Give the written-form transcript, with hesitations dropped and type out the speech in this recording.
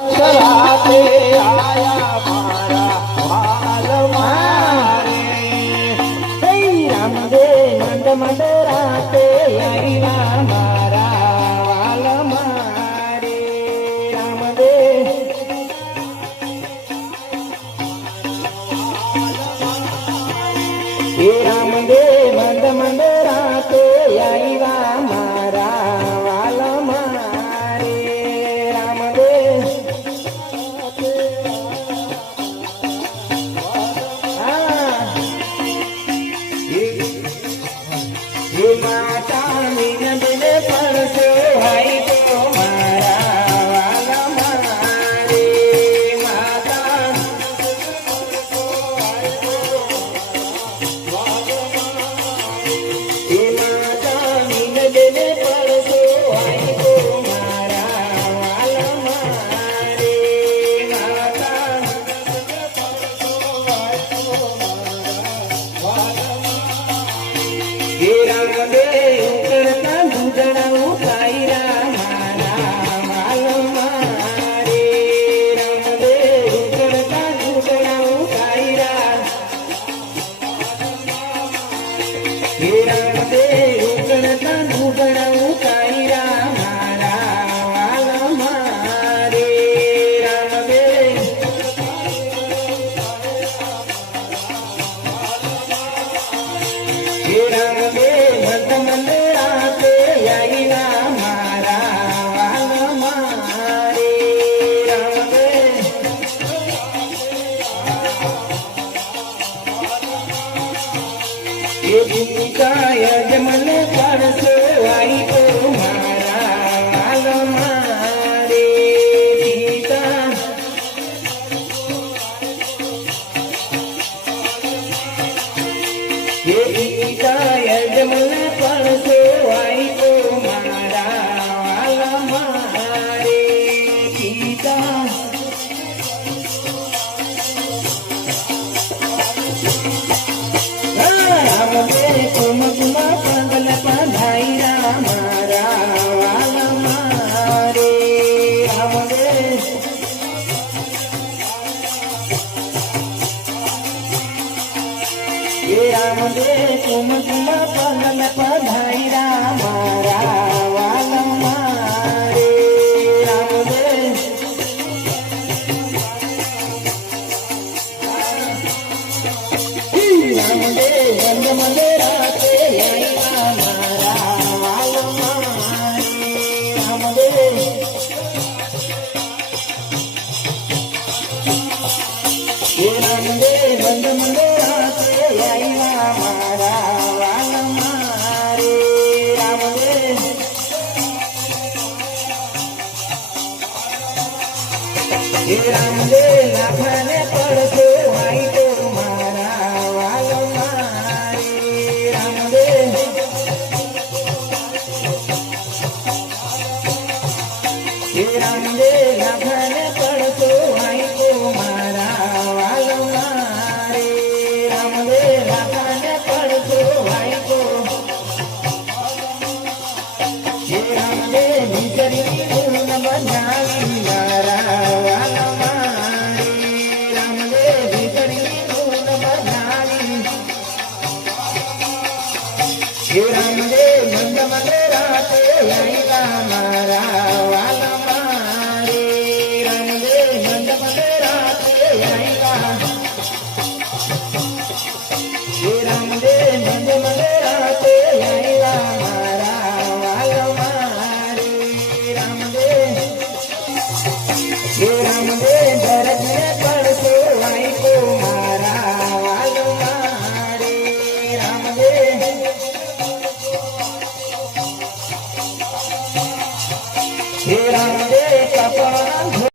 રાતે આયા મારા વાલ મારે રામદેવ મંદ મંદ રાતે આવ્યા મારા વાલ મારે રામદેવ રામદેવ મંદ મંદ રાતે આવ્યા મારા વાલ મારે રામદેવ માતા મીનબેને પરસો હાઈ તો મારા વાલા મારે માતા મીનબેને પરસો હાઈ તો મારા વાલા મારે માતા રામદેવ કરતા દૂધણા ઉતાર્યા મારા વાલ મારે રામદેવ કરતા દૂધણા ઉતાર્યા રામદેવ કરતા દૂધણા ઉતાર્યા મારા વાલ મારે રામદેવ રામદેવ મંદ મંદ રાતે આવ્યા મારા વાલ મારે રામદેવ ભૂમિકાય જમન પરસો આવી તો મારા વાલ મારે પિતા ભૂમિકાય જમન પરસો આવી તો મારા વાલ મારે પિતા રામદેવ કુમકુમા પગલ પધાર્યા મારા વાલ મારે રામદેવ રામદેવ કુમકુમા પગલ પધાર્યા મારા વાલ મારે રામદેવ રામદેવ મંદ મંદ રાતે આવ્યા મારા વાલ મારે રામદેવ રામદેવ મંદ મંદ રાતે આવ્યા મારા વાલ મારે રામદેવ રામદેવ લાખને પડતો આવી તો મારા વાલ મારે રામદેવ રામદેવ લાખને પડતો આવી તો મારા વાલ મારે રામદેવ લાખને પડતો આવી તો રામદેવ ભીતરી ગુણ બનાવી મારા વાલ મારે રામદેવ ભીતરી ગુણ બનાવી રામદેવ મંદ મંદ રાતે આવ્યા મારા વાલ મારે રામદેવ મંદ મંદ રાતે આવ્યા રામદેવ મંદ મંદ રાતે આવ્યા મારા વાલ મારે રામદેવ રામદેવ ભરતને